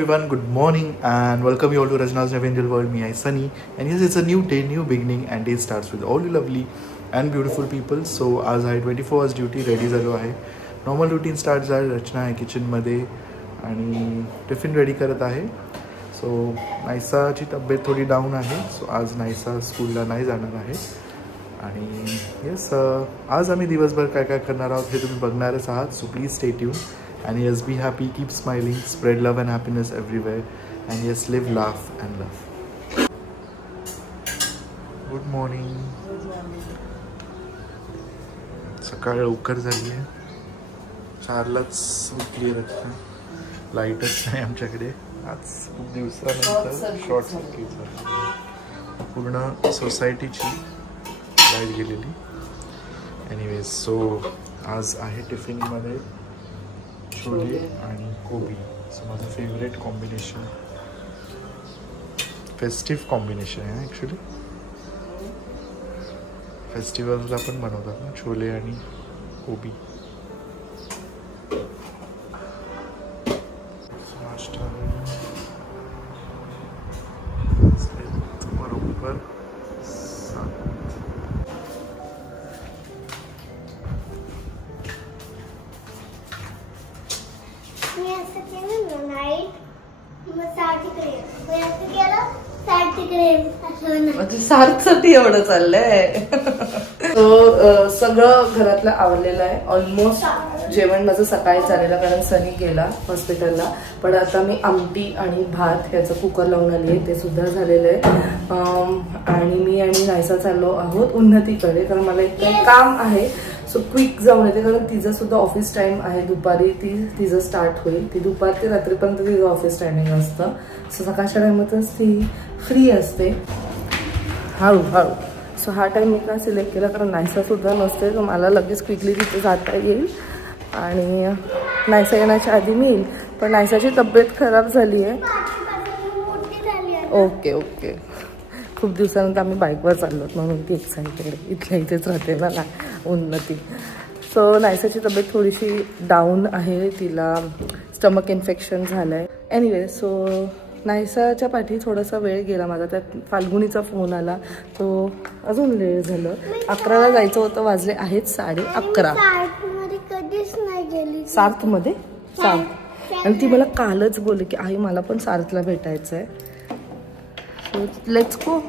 everyone, good morning and welcome you all to Rajna's Never Angel World. Me, I Sunny, and yes, it's a new day, new beginning, and day starts with all you lovely and beautiful people. So आज आहे 24 hours duty ready झालो आहे. Normal routine start झालं. रचना आहे किचनमध्ये आणि tiffin ready करत आहे. सो नायसाची तब्येत थोडी डाऊन आहे. सो आज नायसा स्कूलला नाही जाणार आहे. आणि येस आज आम्ही दिवसभर काय काय करणार आहोत हे तुम्ही बघणारच आहात. So please stay tune. And yes, be happy, keep smiling, spread love and happiness everywhere, and yes, live, laugh and love. Good morning. सकाळ लवकर झाली आहे. 4लाच उठली रचना. लाईटच नाही आमच्याकडे. आज खूप दिवसानंतर शॉर्ट सर्किट झालं. पूर्ण सोसायटीची लाईट गेलेली. एनिवेज सो आज आहे टिफिनमध्ये छोले आणि कोबी. सो माझं फेवरेट कॉम्बिनेशन, फेस्टिव्ह कॉम्बिनेशन आहे ॲक्च्युली. फेस्टिवलला पण बनवतात ना छोले आणि कोबी. बरोबर सार्थसाठी एवढं चाललंय. सगळं घरातलं आवडलेलं आहे. ऑलमोस्ट जेवण माझं सकाळी झालेलं, कारण सनी गेला हॉस्पिटलला. पण आता मी आमटी आणि भात ह्याचं कुकर लावून आली आहे, ते सुद्धा झालेलं आहे. आणि मी आणि नायसा चाललो आहोत उन्नतीकडे, कारण मला एक काम आहे. सो क्विक जाऊन येते, कारण तिचं सुद्धा ऑफिस टाइम आहे. दुपारी तिचं स्टार्ट होईल. ती दुपार ते रात्रीपर्यंत तिचं ऑफिस टायमिंग असतं. सो सकाळच्या टायमातच ती फ्री असते. हळूहळू. सो हा टाईम मी का सिलेक्ट केला, कारण नायसा सुद्धा नसते. तर मला लगेच क्विकली तिथे जाता येईल आणि नायसा येण्याच्या आधी मी येईल. पण नायसाची तब्येत खराब झाली आहे. Okay okay. खूप दिवसानंतर आम्ही बाईकवर चाललो म्हणून ती एक्साइटेड. इथल्या इथेच राहते ना उन्नती. सो नायसाची तब्येत थोडीशी डाऊन आहे. तिला स्टमक इन्फेक्शन झालं आहे. एनिवे सो नायसाच्या पाठी थोडासा वेळ गेला माझा. त्यात फाल्गुनीचा फोन आला. तो अजून लेट झालं. 11ला जायचं होतं, वाजले आहेत 11:30. सार्थमध्ये सार्थ. आणि ती मला कालच बोलली की आई मला पण सार्थला भेटायचं आहे. So let's go.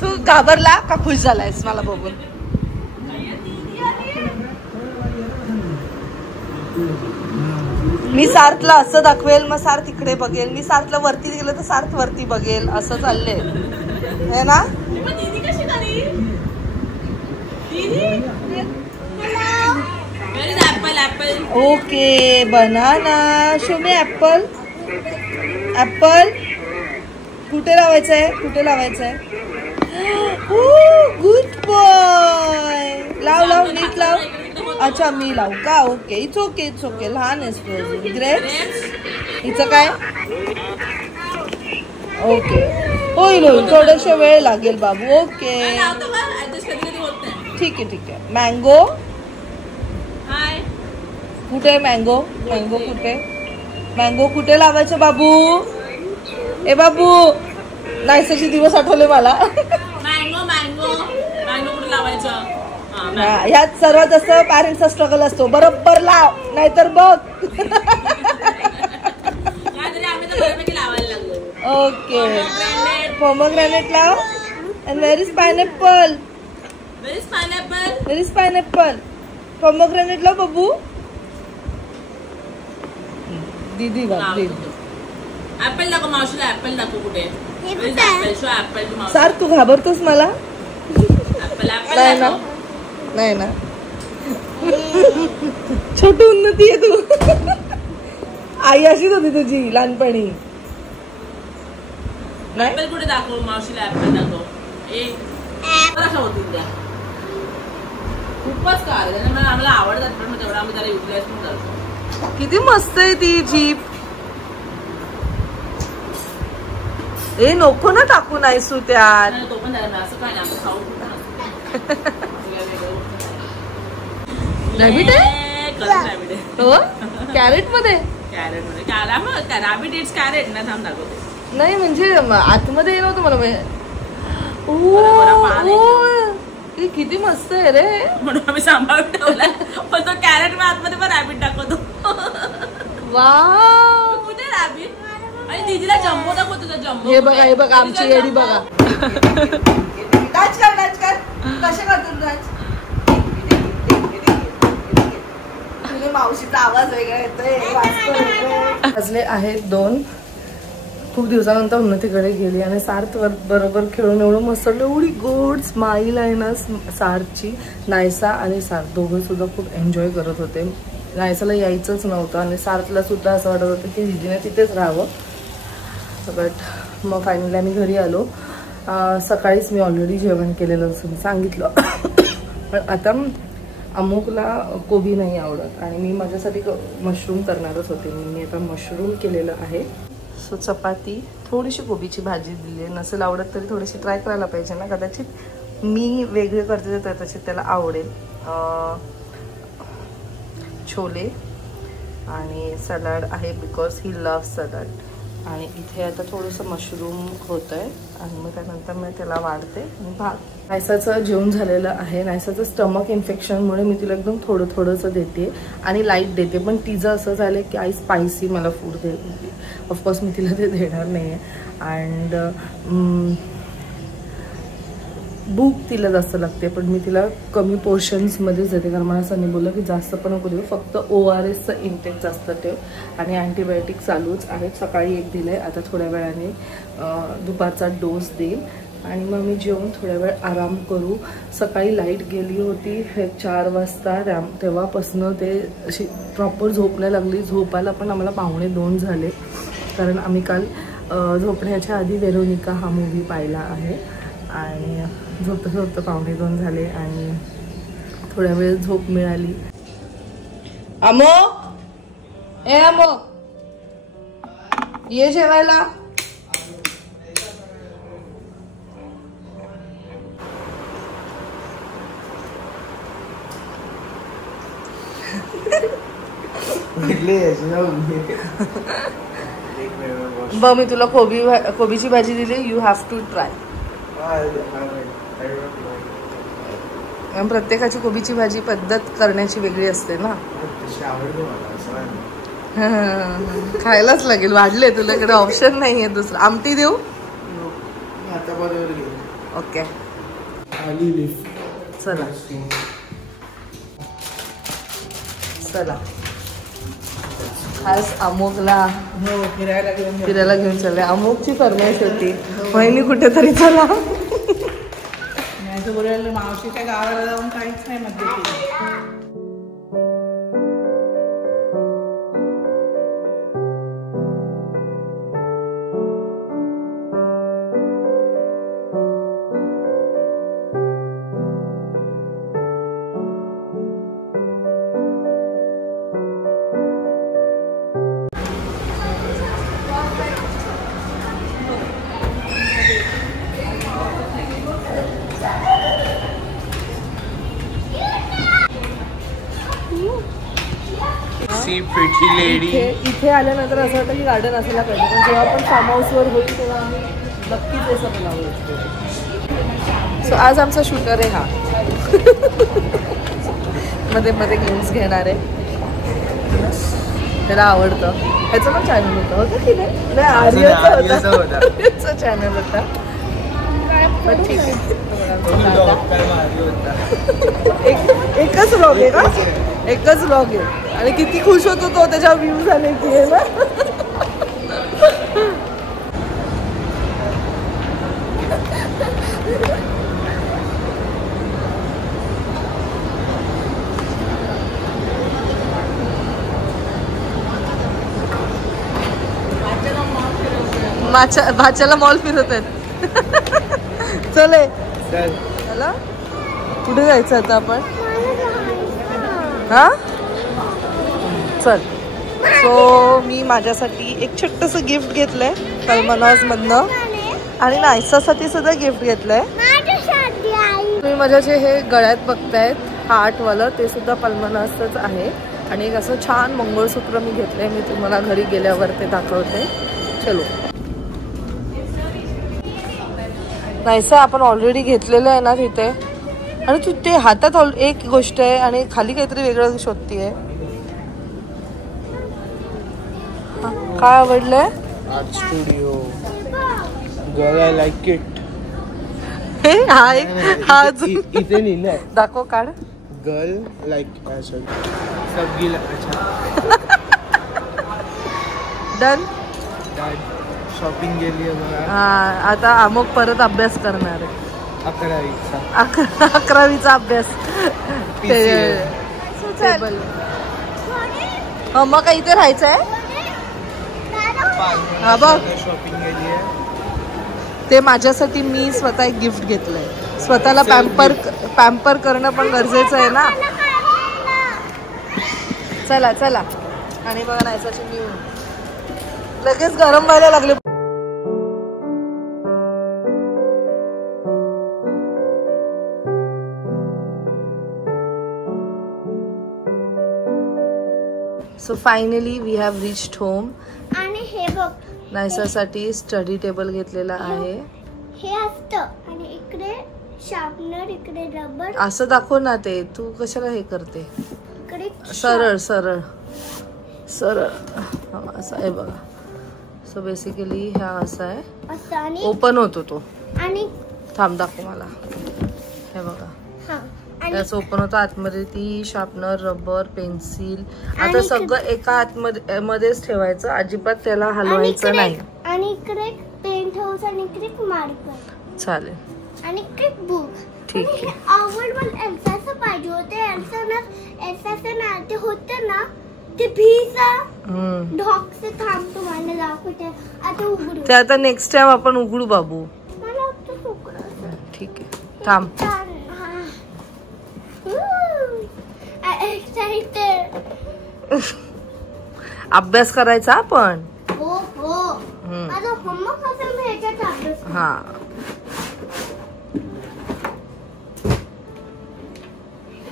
तू घाबरला का खुश झालायस मला बघून? मी सार्थला असं दाखवेल, मग सार्थ इकडे बघेल. मी सार्थला वरती गेलं तर सार्थ वरती बघेल. असं चाललंय है ना? Okay banana. शो मी ऍपल. ऍपल कुठे लावायचं आहे? कुठे लावायचं आहे? Good boy. लाव लाव नीट लाव. अच्छा मी लावू का? Okay it's okay it's okay. लहान आहेस तू. ग्रेप्स हिचं काय? ओके होईल होईल. थोडंसं वेळ लागेल बाबू. ओके ठीक आहे ठीक आहे. मँगो कुठे? मँगो मँगो कुठे? मँगो कुठे लावायचं बाबू? ए बाबू नायसाचे दिवस आठवले मला. मँगो मँगो मँगो कुठे लावायचं? ह्यात सर्वात जास्त पॅरेंट्सचा स्ट्रगल असतो. बरोबर लाव, नाहीतर बघ. ओके पोमोग्रॅनेट लाव. And where is pineapple? Where is pineapple? Where is pineapple? Pomegranate लाव बाबू. दीदी बघ दीदी. ऍपल दाखव मावशीला. ऍपल दाखव कुठे? Apple show apple. सार तू घाबरतोस मला? ऍपल ऍपल नाही ना नाही ना. छोटी उन्नती आहे तू. आई अशीच होती तुझी लहानपणी. ऍपल कुठे दाखव मावशीला. ऍपल दाखव. ए दाखव होती त्या. खूपच कार त्याच्यामुळे आम्हाला आवडतात पण तेवढा आम्ही त्याला युटिलाइज पण करतो. किती मस्त आहे ती जीप. ए नको ना टाकू नाही सू त्यात. तो पण झाला असं काय नाही आमचं खाऊ रॅबिट आहे हो कॅरेट मध्ये. कॅरेट मध्ये रॅबिट इट्स कॅरेट ना थांब दाखवते. नाही म्हणजे आतमध्ये येणार होतं मला. किती मस्त आहे रे म्हणून आम्ही सांभाळून ठेवला. पण तो कॅरेट मग आतमध्ये पण रॅबिट टाकतो. वाव कुठे रॅबिट आणि दीदीला जम्बो दाखवतो. तुझा जम्बो हे बघा हे बघा आमची येडी बघा. कसे करतो मावशीचा आवाज वेगळा येतोय. वाजले आहेत 2. खूप दिवसानंतर उन्नतीकडे गेली आणि सार्थ बरोबर खेळून एवढं मस्त एवढी गोड स्माईल आहे ना सार्थची. नायसा आणि सार्थ दोघं सुद्धा खूप एन्जॉय करत होते. नायसाला यायचंच नव्हतं आणि सार्थला सुद्धा असं वाटत होतं की दीदीने तिथेच राहावं. बट मग फायनली आम्ही घरी आलो. सकाळीच मी ऑलरेडी जेवण केलेलं असं सांगितलं. पण आता अमुकला कोबी नाही आवडत आणि मी माझ्यासाठी मशरूम करणारच होते. मी आता मशरूम केलेलं आहे. सो चपाती थोडीशी कोबीची भाजी दिली. नसेल आवडत तरी थोडीशी ट्राय करायला पाहिजे ना. कदाचित मी वेगळे करते तर कदाचित त्याला आवडेल. छोले आणि सलाड आहे बिकॉज ही लव्ह सलाड. आणि इथे आता थोडंसं मशरूम होतं आहे आणि मग त्यानंतर मी त्याला वाढते आणि भात. नायसाचं जेवण झालेलं आहे. नायसाचं स्टमक इन्फेक्शनमुळे मी तिला एकदम थोडंसं देते आणि लाईट देते. पण तिचं असं झालं की आई स्पायसी मला फूड दे. ऑफकोर्स मी तिला ते देणार नाही आहे. अँड भूक तिला जास्त लागते पण मी तिला कमी पोर्शन्समध्येच देते. कारण मला सनी बोललं की जास्त पण नको देऊ. फक्त ORSचं इंटेक जास्त ठेव आणि अँटीबायोटिक चालूच आहेत. सकाळी एक दिलं आहे. आता थोड्या वेळाने दुपारचा डोस देईल आणि मग मी जेवून थोड्या वेळ आराम करू. सकाळी लाईट गेली होती 4 वाजता. तेव्हापासनं ते अशी प्रॉपर झोप नाही लागली. झोपायला पण आम्हाला 1:45 झाले कारण आम्ही काल झोपण्याच्या आधी वेरोनिका हा मूवी पाहिला आहे आणि झोपता 1:45 झाले आणि थोड्या वेळ झोप मिळाली. अमो ए अमो ये जेवायला. बघ मी तुला कोबीची भाजी दिली. You have to try. प्रत्येकाची कोबीची भाजी पद्धत करण्याची वेगळी असते ना. खायलाच लागेल. वाढले तुझ्याकडे ऑप्शन नाहीये दुसरं. आमटी देऊ. ओके चला चला. आज अमोकला फिरायला घेऊन चालले. अमोकची फरमाईश होती वहिनी कुठेतरी चला. मावशीच्या गावाला जाऊन काहीच नाही मज्जा केली. इथे आल्यानंतर असं वाटतं की गार्डन असायला पाहिजे. पण जेव्हा आपण फार्म हाऊसवर होईल तेव्हा आम्ही नक्कीच हे सगळं लावू. सो आज आमचा शूटर आहे हा. मध्ये मध्ये गेम्स घेणार आहे. त्याला आवडतं. ह्याचं पण चॅनल होतं की नाही. आर्यचं चॅनल होता. पण ठीक आहे. एकच व्लॉग आहे का. एकच व्लॉग आहे आणि किती खुश होतो तो त्याच्या व्ह्यू झाले की आहे ना. भाच्याला मॉल फिरत आहेत. चले चला कुठे जायचं आता आपण. हा चल. सो मी माझ्यासाठी एक छोटंसं गिफ्ट घेतलंय कलमनॉज मधनं आणि नायसासाठी सुद्धा गिफ्ट घेतलंय. तुम्ही माझ्या जे हे गळ्यात बघतायत हार्टवालं ते सुद्धा पल्मनॉसच आहे. आणि एक असं छान मंगळसूत्र मी घेतलंय. मी तुम्हाला घरी गेल्यावर ते दाखवते. चलो. नायसा आपण ऑलरेडी घेतलेलं आहे ना तिथे. आणि तू ते हातात एक गोष्ट आहे आणि खाली काहीतरी वेगळं शोधतीये. काय आवडलंय? Art studio girl I like it. हे हा एक हा इथे लिहिलंय. दाखव काढ. गर्ल लाईक सब गिला. अच्छा डन. शॉपिंग गेली आहे. हा आता अमुक परत अभ्यास करणार आहे. 11वीचा अभ्यास. मग काय इथे राहायचं आहे? हा बघ शॉपिंग गेली आहे. ते माझ्यासाठी मी स्वतः एक गिफ्ट घेतलंय. स्वतःला पॅम्पर करणं पण गरजेचं आहे ना. चला चला. आणि बघा नायसाची मी लगेच गरम व्हायला लागले. So finally we have reached home. आणि हे बघ नायसासाठी स्टडी टेबल घेतलेला आहे. हे असतं आणि इकडे शार्पनर, इकडे रबर. असं दाखव ना ते. तू कशाला हे करते? इकडे सरळ सरळ सरळ असं आहे बघा. सो बेसिकली हा असा आहे. असं आणि ओपन होतो तो. आणि थांब दाखव मला. हे बघा हा आणि त्याचं ओपन होतं. आतमध्ये ती शार्पनर, रबर, पेन्सिल आता सगळं एका आतमध्येच ठेवायचं. अजिबात त्याला हलवायचं नाही. आणि इकडे पेन ठेवायचं आणि इकडे मार्कर. चालेल. आणि इकडे बुक. ठीक आहे. आवड मला एल्साचं पाहिजे होते. एल्साचं ना ते होतं ना ते भीचा ढॉकचं. थांब तुम्हाला दाखवते. आता उघडू. ते आता नेक्स्ट टाइम आपण उघडू बाबू. मला आता उघडायचं. ठीक आहे थांब. अभ्यास करायचा आपण. हो हो. माझा होमवर्क असेल मी ह्याच्यात अभ्यास. हा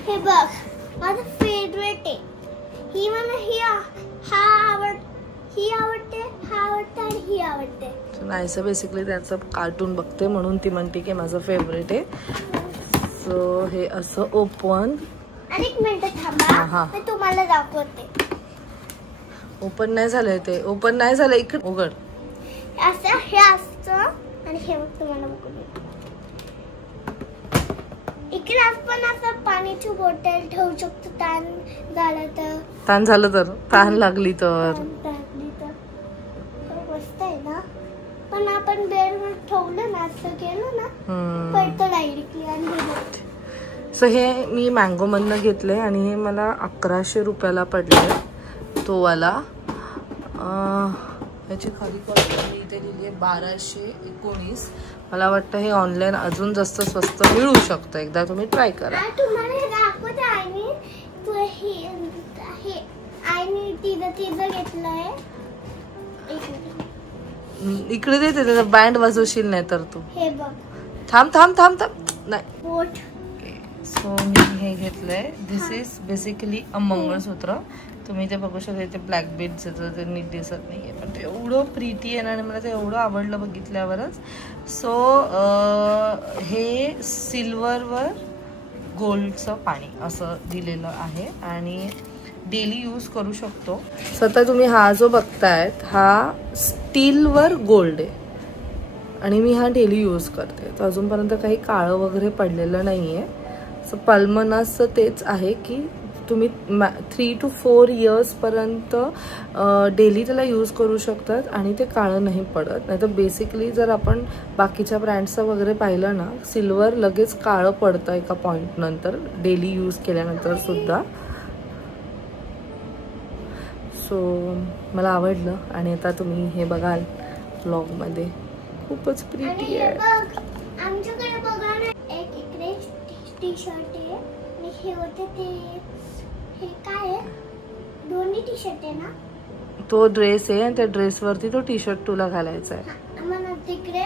हे बघ माझं फेवरेट आहे. ही मला ही आवडते, हा आवडते आणि ही आवडते. नाहीसं बेसिकली त्याचं कार्टून बघते म्हणून ती म्हणते की माझं फेवरेट आहे. सो हे असं ओपन. आणि एक मिनिट थांबा मी तुम्हाला दाखवते. ओपन नाही झालंय ते. ओपन नाही झालं. इकडे उघड. असं हे असतं आणि हे तुम्हाला बघू. इकडे आपण असं पाण्याची बॉटल ठेवू शकतो. ताण झालं तर ताण लागली तर मस्त आहे ना. पण आपण बेडवर ठेवलं ना असं केलं ना पडतं डायरेक्टली. आणि सो हे मी मँगो मधनं घेतलंय आणि हे मला 1100 रुपयाला पडले. तो वाला ह्याची खाली कॉस्ट मी इथे लिहिली आहे 1219. मला वाटतं हे ऑनलाईन अजून जास्त स्वस्त मिळू शकतं. एकदा तुम्ही ट्राय करा. इकडे देते त्याचं बँड वाजवशील नाही तर तू. हे बघ. थांब थांब थांब थांब. नाही. सो मी हे घेतलंय. दिस इज बेसिकली अ मंगळसूत्र. तुम्ही ते बघू शकता. ते ब्लॅक बीड्सचं ते नीट दिसत नाहीये पण ते एवढं प्रीटी आहे आणि मला ते एवढं आवडलं बघितल्यावरच. सो हे सिल्वरवर गोल्डचं पाणी असं दिलेलं आहे आणि डेली यूज करू शकतो. स्वतः तुम्ही हा जो बघतायत हा स्टीलवर गोल्ड आहे आणि मी हा डेली यूज करते. तर अजूनपर्यंत काही काळं वगैरे पडलेलं नाही आहे. सो पल्मनॉसचं तेच आहे की तुम्ही 3 to 4 इयर्सपर्यंत डेली त्याला यूज करू शकतात आणि ते काळं नाही पडत. नाही तर बेसिकली जर आपण बाकीच्या ब्रँड्सचं वगैरे पाहिलं ना सिल्वर लगेच काळं पडतं एका पॉईंट नंतर डेली यूज केल्यानंतर सुद्धा. सो मला आवडलं आणि आता तुम्ही हे बघाल व्लॉगमध्ये. खूपच प्रिटी आहे. आमच्याकडे बघा ना एक इकडे टी शर्ट आहे आणि हे होते ते हे काय आहे? दोन्ही टी शर्ट आहे ना? तो ड्रेस आहे आणि त्या ड्रेस वरती तो टी शर्ट तुला घालायचा आहे. मला तिकडे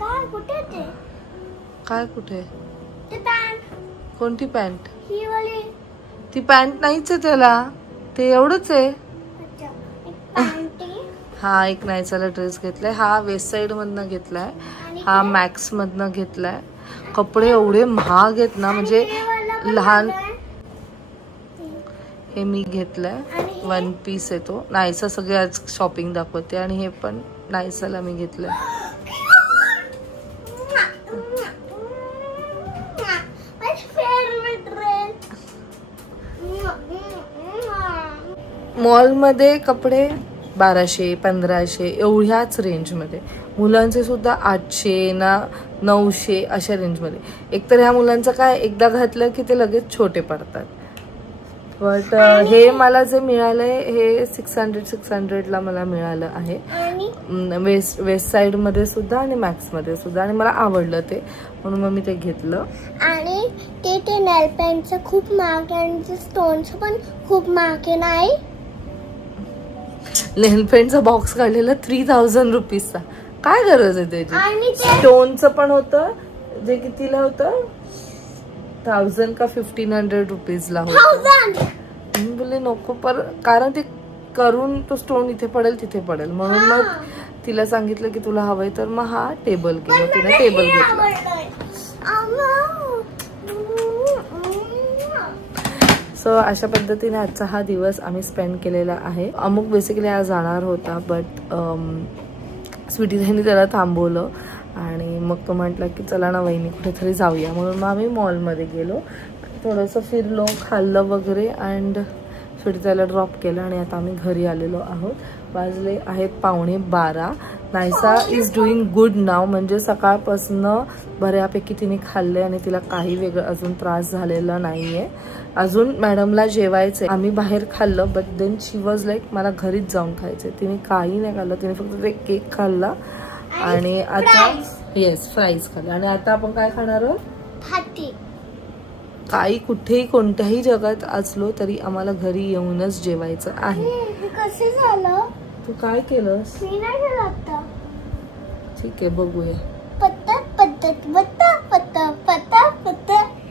काय कुठे ते? काय कुठे? ते पॅन्ट. कोणती पॅन्ट? ही वाली. ती पॅन्ट नाहीच आहे त्याला, ते एवढंच आहे. अच्छा, एक पॅन्ट आहे. हा एक नायसाला ड्रेस घेतलाय, हा वेस्ट साइड मधनं घेतलाय, आणि हा मॅक्स मधनं घेतलाय. कपडे एवढे महाग आहेत ना, म्हणजे हे वाला पण लहान. आहे. हे मी घेतलंय, आणि हे? 1 पीस आहे तो. नायसा सगळे आज शॉपिंग दाखवते आणि हे पण नायसाला मी घेतलंय. My favorite dress. मॉलमध्ये कपडे 1200 1500 एवढ्याच रेंजमध्ये, मुलांचे सुद्धा 800 ना 900 अशा रेंजमध्ये. एकतर ह्या मुलांचं काय, एकदा घातलं की ते लगेच छोटे पडतात. बट हे मला जे मिळालंय हे 600ला मला मिळालं आहे. आणि वेस्ट साइड मध्ये सुद्धा आणि मॅक्स मध्ये सुद्धा, आणि मला आवडलं ते, म्हणून मग मी ते घेतलं. आणि ते नेल पेंटचं खूप महाग आहे आणि स्टोनचं पण खूप महाग आहे. नाही नेल पेंटचा बॉक्स काढलेला 3000 रुपीजचा. काय गरज आहे आणि त्याची? ते- स्टोनचं पण होतं, जे कितीला होतं, 1000 का 1500 रुपीजला होतं. 1000. मी बोलले नको, पर कारण ते करून तो स्टोन इथे पडेल तिथे पडेल, म्हणून मग तिला सांगितलं की तुला हवंय तर मग हा टेबल घे. मग तिने टेबल घेतला. सो अशा पद्धतीने आजचा हा दिवस आम्ही स्पेंड केलेला आहे. अमुक बेसिकली आज जाणार होता, बट स्वीटी त्यांनी त्याला थांबवलं आणि मग तो म्हटला की चला ना वहिनी कुठेतरी जाऊया, म्हणून मग आम्ही मॉलमध्ये गेलो, थोडंसं फिरलो, खाल्लं वगैरे, अँड स्वीटी त्याला ड्रॉप केलं आणि आता आम्ही घरी आलेलो आहोत. वाजले आहेत 11:15. नायसा इज डुईंग गुड नाव, म्हणजे सकाळपासून बऱ्यापैकी तिने खाल्ले आणि तिला काही वेगळं अजून त्रास झालेला नाहीये. अजून मॅडमला जेवायचंय. आम्ही बाहेर खाल्लं, but then she was like मला घरीच जाऊन खायचंय. तिने काही नाही खाल्लं, तिने फक्त ते केक खाल्ला आणि आता येस फ्राईज खाल्ला. आणि आता आपण काय खाणार आहोत? हाती. काही कुठेही कोणत्याही जगात असलो तरी आम्हाला घरी येऊनच जेवायचं आहे. हे कसं झालं? तू काय केलंस? मी नाही केलं आता. ठीक आहे, बघूया. पत्ता.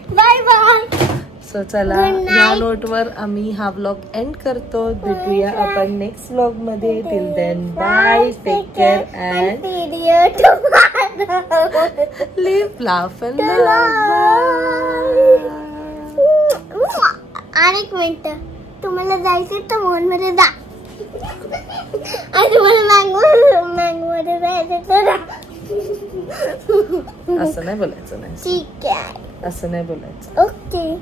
Bye bye. सो चला, Good night. या नोटवर आम्ही हा व्लॉग एंड करतो. भेटूया आपण नेक्स्ट व्लॉग मध्ये. Till then bye, take care and live, laugh and आणि एक मिनिट, तुम्हाला जायचं तर मॉल मध्ये जा. आणि तुम्हाला मँगो मध्ये जायचं तर असं नाही बोलायचं. नाही, ठीक आहे. असं नाही बोलायचं. Okay.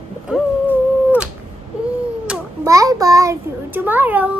Bye bye. See you tomorrow.